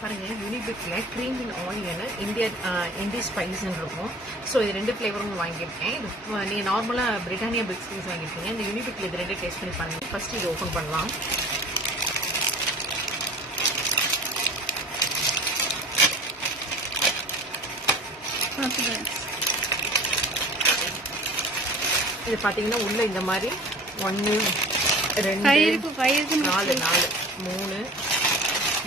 பாருங்க யூனிபிக்ல க்ரீம் இன் ஆனியன் இந்திய ஸ்பைஸ்ன்னு இருக்கும். ஸோ இது 2 ஃப்ளேவரும் வாங்கியிருக்கேன். இது நீங்கள் நார்மலாக பிரிட்டானியா பிஸ்கட்ஸ் வாங்கியிருக்கீங்க. இந்த யூனிபிக்ல இது 2 டேஸ்ட் பண்ணி பாருங்க. ஃபர்ஸ்ட் இது ஓப்பன் பண்ணலாம். இது பார்த்தீங்கன்னா உள்ள இந்த மாதிரி 1 2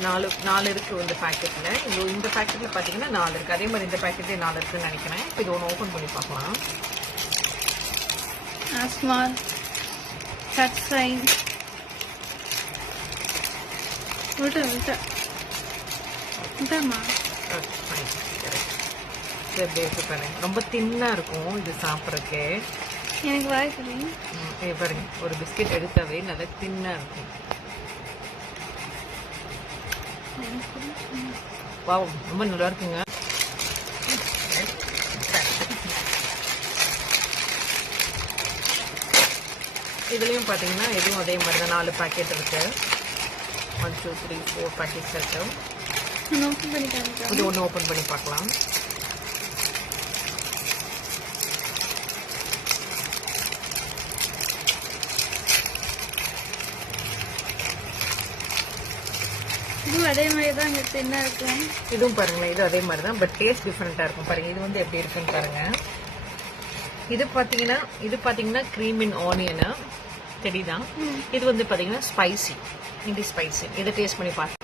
4 3 4 இருக்கு இந்த பேக்கெட்ல. இந்த பேக்கெட்ல பாத்தீங்கன்னா 4 இருக்கு. அதே மாதிரி இந்த பேக்கெட்ல 4 இருக்குன்னு நினைக்கிறேன். இப்போ இது ஒன்று ஓபன் பண்ணி பார்க்கலாம். ஸ்மால் கட் சைன் ரொம்ப தின்னா இருக்கும் இது சாப்பிட்றதுக்கு. எனக்கு வாய்ப்பு பாருங்க ஒரு பிஸ்கெட் எடுத்தாவே நல்லா தின்னா இருக்கும். வாவ் ரொம்ப நல்லா இருக்குங்க. இதுலயும் பாத்தீங்கன்னா இதுவும் அதே மாதிரி தான் 4 பேக்கெட் இருக்கு. 1 2 3 4 பேக்கெட்ஸ் இருக்கு. இது ஒன்று ஓபன் பண்ணி பார்க்கலாம். அதே மாதிரி தான் என்ன இருக்கு. இதுவும் பாருங்களேன் இது அதே மாதிரி தான். பட் டேஸ்ட் டிஃப்ரெண்டா இருக்கும். பாருங்க இது வந்து எப்படி இருக்குன்னு பாருங்க. இது பாத்தீங்கன்னா க்ரீம் இன் ஆனியன் தெரியுதான். இது வந்து பாத்தீங்கன்னா ஸ்பைசி இந்திய ஸ்பைசி. இதை டேஸ்ட் பண்ணி பாருங்க.